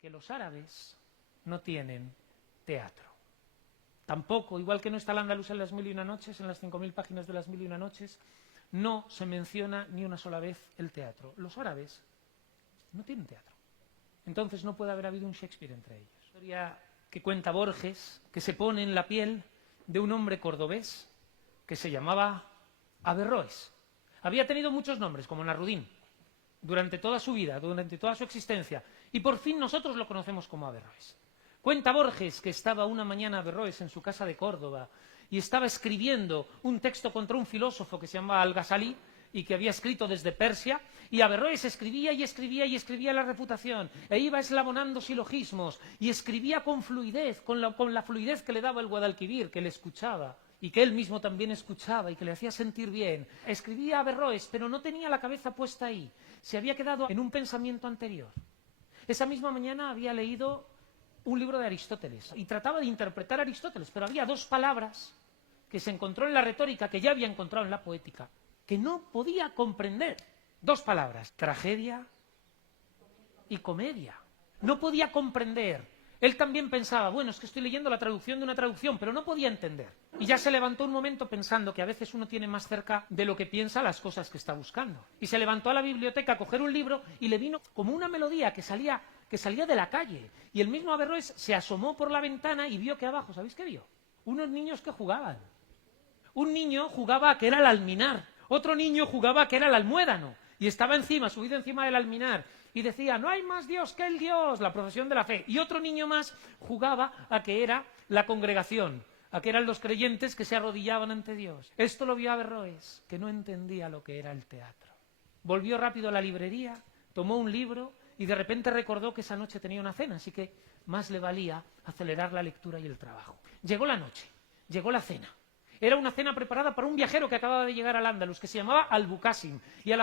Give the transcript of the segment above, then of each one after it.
Porque los árabes no tienen teatro. Tampoco, igual que no está el andaluz en las 1001 noches, en las 5000 páginas de las 1001 noches, no se menciona ni una sola vez el teatro. Los árabes no tienen teatro. Entonces no puede haber habido un Shakespeare entre ellos. La historia que cuenta Borges, que se pone en la piel de un hombre cordobés que se llamaba Averroes. Había tenido muchos nombres, como Narudín, durante toda su vida, durante toda su existencia, y por fin nosotros lo conocemos como Averroes. Cuenta Borges que estaba una mañana Averroes en su casa de Córdoba y estaba escribiendo un texto contra un filósofo que se llamaba Al-Ghazali y que había escrito desde Persia, y Averroes escribía y escribía y escribía la reputación, e iba eslabonando silogismos, y escribía con fluidez, con la fluidez que le daba el Guadalquivir, que le escuchaba, y que él mismo también escuchaba, y que le hacía sentir bien. Escribía Averroes, pero no tenía la cabeza puesta ahí, se había quedado en un pensamiento anterior. Esa misma mañana había leído un libro de Aristóteles, y trataba de interpretar a Aristóteles, pero había dos palabras que se encontró en la retórica, que ya había encontrado en la poética, que no podía comprender. Dos palabras, tragedia y comedia. No podía comprender. Él también pensaba, bueno, es que estoy leyendo la traducción de una traducción, pero no podía entender. Y ya se levantó un momento pensando que a veces uno tiene más cerca de lo que piensa las cosas que está buscando. Y se levantó a la biblioteca a coger un libro y le vino como una melodía que salía de la calle. Y el mismo Averroes se asomó por la ventana y vio que abajo, ¿sabéis qué vio? Unos niños que jugaban. Un niño jugaba a que era el alminar. Otro niño jugaba a que era el almuédano. Y estaba subido encima del alminar. Y decía, no hay más Dios que el Dios, la profesión de la fe. Y otro niño más jugaba a que era la congregación, a que eran los creyentes que se arrodillaban ante Dios. Esto lo vio Averroes, que no entendía lo que era el teatro. Volvió rápido a la librería, tomó un libro y de repente recordó que esa noche tenía una cena, así que más le valía acelerar la lectura y el trabajo. Llegó la noche, llegó la cena. Era una cena preparada para un viajero que acababa de llegar al Andalus, que se llamaba Al-Buqasim. Y en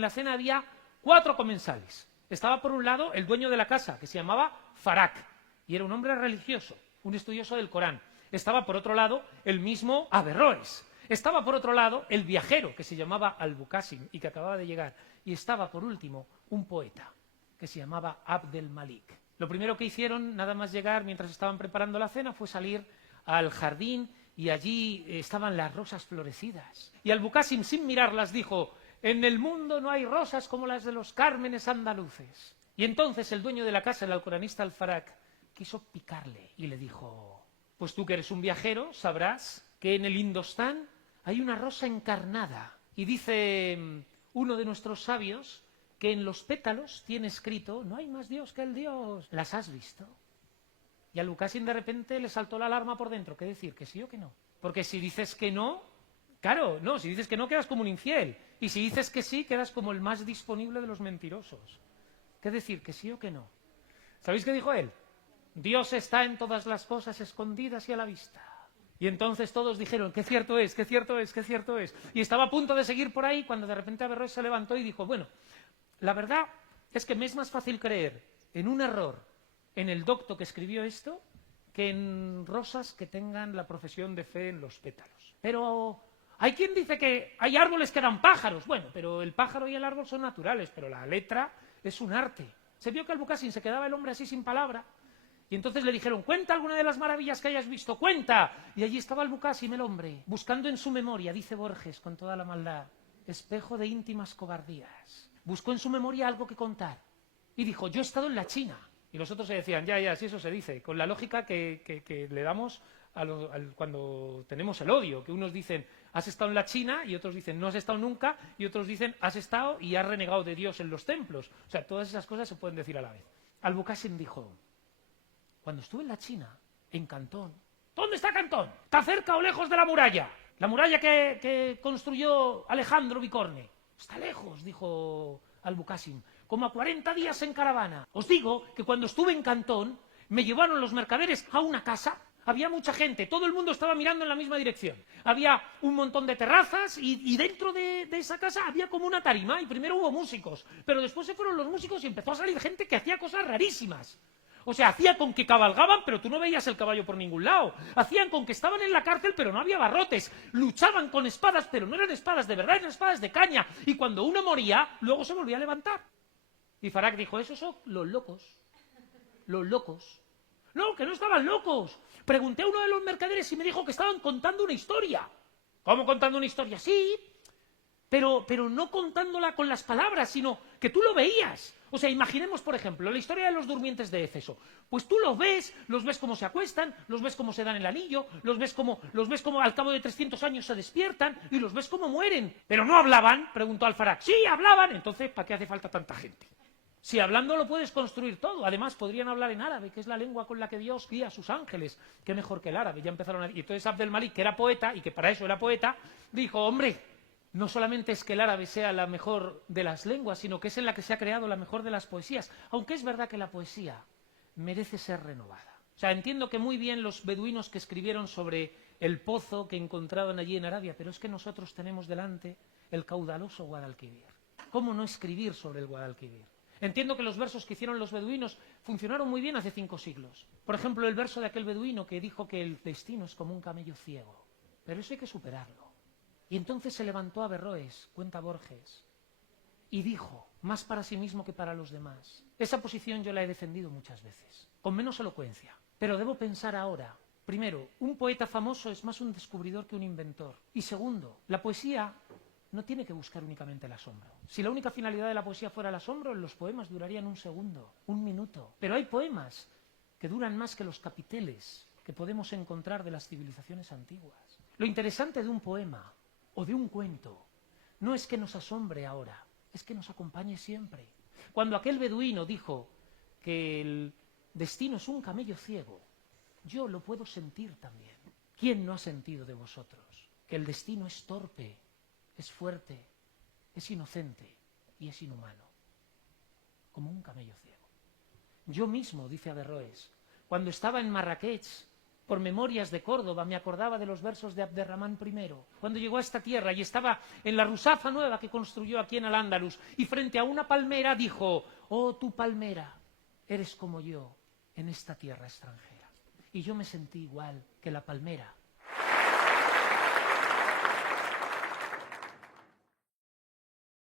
la cena había 4 comensales. Estaba por un lado el dueño de la casa, que se llamaba Farak, y era un hombre religioso, un estudioso del Corán. Estaba por otro lado el mismo Averroes. Estaba por otro lado el viajero, que se llamaba Al-Buqasim y que acababa de llegar. Y estaba por último un poeta, que se llamaba Abd el-Malik. Lo primero que hicieron, nada más llegar mientras estaban preparando la cena, fue salir al jardín, y allí estaban las rosas florecidas. Y Al-Buqasim, sin mirarlas, dijo, en el mundo no hay rosas como las de los cármenes andaluces. Y entonces el dueño de la casa, el alcoranista Al-Farak, quiso picarle y le dijo, pues tú que eres un viajero, sabrás que en el Indostán hay una rosa encarnada. Y dice uno de nuestros sabios que en los pétalos tiene escrito, no hay más Dios que el Dios. ¿Las has visto? Y a Al-Buqasim de repente le saltó la alarma por dentro. ¿Qué decir? ¿Que sí o que no? Porque si dices que no, claro, no, si dices que no quedas como un infiel. Y si dices que sí, quedas como el más disponible de los mentirosos. ¿Qué decir? ¿Que sí o que no? ¿Sabéis qué dijo él? Dios está en todas las cosas escondidas y a la vista. Y entonces todos dijeron, qué cierto es, qué cierto es, qué cierto es. Y estaba a punto de seguir por ahí cuando de repente Averroes se levantó y dijo, bueno, la verdad es que me es más fácil creer en un error en el docto que escribió esto que en rosas que tengan la profesión de fe en los pétalos. Pero hay quien dice que hay árboles que eran pájaros. Bueno, pero el pájaro y el árbol son naturales, pero la letra es un arte. Se vio que Al-Buqasim se quedaba el hombre así sin palabra. Y entonces le dijeron, cuenta alguna de las maravillas que hayas visto, cuenta. Y allí estaba Al-Buqasim, el hombre, buscando en su memoria, dice Borges con toda la maldad, espejo de íntimas cobardías. Buscó en su memoria algo que contar. Y dijo, yo he estado en la China. Y los otros se decían, ya, si eso se dice, con la lógica que le damos cuando tenemos el odio, que unos dicen, has estado en la China, y otros dicen, no has estado nunca, y otros dicen, has estado y has renegado de Dios en los templos. O sea, todas esas cosas se pueden decir a la vez. Al-Buqasim dijo, cuando estuve en la China, en Cantón, ¿dónde está Cantón? ¿Está cerca o lejos de la muralla? La muralla que construyó Alejandro Bicorne. Está lejos, dijo Al-Buqasim, como a 40 días en caravana. Os digo que cuando estuve en Cantón, me llevaron los mercaderes a una casa. Había mucha gente, todo el mundo estaba mirando en la misma dirección. Había un montón de terrazas y dentro de esa casa había como una tarima y primero hubo músicos, pero después se fueron los músicos y empezó a salir gente que hacía cosas rarísimas. O sea, hacía con que cabalgaban, pero tú no veías el caballo por ningún lado. Hacían con que estaban en la cárcel, pero no había barrotes. Luchaban con espadas, pero no eran espadas de verdad, eran espadas de caña. Y cuando uno moría, luego se volvía a levantar. Y Farak dijo, esos son los locos. los locos. No, que no estaban locos. Pregunté a uno de los mercaderes y me dijo que estaban contando una historia. ¿Cómo contando una historia? Sí, pero no contándola con las palabras, sino que tú lo veías. O sea, imaginemos, por ejemplo, la historia de los durmientes de Éfeso. Pues tú los ves cómo se acuestan, los ves cómo se dan el anillo, los ves cómo al cabo de 300 años se despiertan y los ves cómo mueren. ¿Pero no hablaban?, preguntó Alfaraj. Sí, hablaban. Entonces, ¿para qué hace falta tanta gente? Si hablando lo puedes construir todo. Además, podrían hablar en árabe, que es la lengua con la que Dios guía a sus ángeles. Qué mejor que el árabe. Ya empezaron a... Y entonces Abdel-Malik, que era poeta, y que para eso era poeta, dijo, hombre, no solamente es que el árabe sea la mejor de las lenguas, sino que es en la que se ha creado la mejor de las poesías. Aunque es verdad que la poesía merece ser renovada. O sea, entiendo que muy bien los beduinos que escribieron sobre el pozo que encontraban allí en Arabia, pero es que nosotros tenemos delante el caudaloso Guadalquivir. ¿Cómo no escribir sobre el Guadalquivir? Entiendo que los versos que hicieron los beduinos funcionaron muy bien hace 5 siglos. Por ejemplo, el verso de aquel beduino que dijo que el destino es como un camello ciego. Pero eso hay que superarlo. Y entonces se levantó Averroes, cuenta Borges, y dijo, más para sí mismo que para los demás. Esa posición yo la he defendido muchas veces, con menos elocuencia. Pero debo pensar ahora, primero, un poeta famoso es más un descubridor que un inventor. Y segundo, la poesía no tiene que buscar únicamente el asombro. Si la única finalidad de la poesía fuera el asombro, los poemas durarían 1 segundo, 1 minuto. Pero hay poemas que duran más que los capiteles que podemos encontrar de las civilizaciones antiguas. Lo interesante de un poema o de un cuento no es que nos asombre ahora, es que nos acompañe siempre. Cuando aquel beduino dijo que el destino es un camello ciego, yo lo puedo sentir también. ¿Quién no ha sentido de vosotros que el destino es torpe, es fuerte, es inocente y es inhumano? Como un camello ciego. Yo mismo, dice Averroes, cuando estaba en Marrakech, por Memorias de Córdoba, me acordaba de los versos de Abderramán I, cuando llegó a esta tierra y estaba en la Rusafa nueva que construyó aquí en Al-Ándalus, y frente a una palmera dijo, oh, tu palmera, eres como yo en esta tierra extranjera. Y yo me sentí igual que la palmera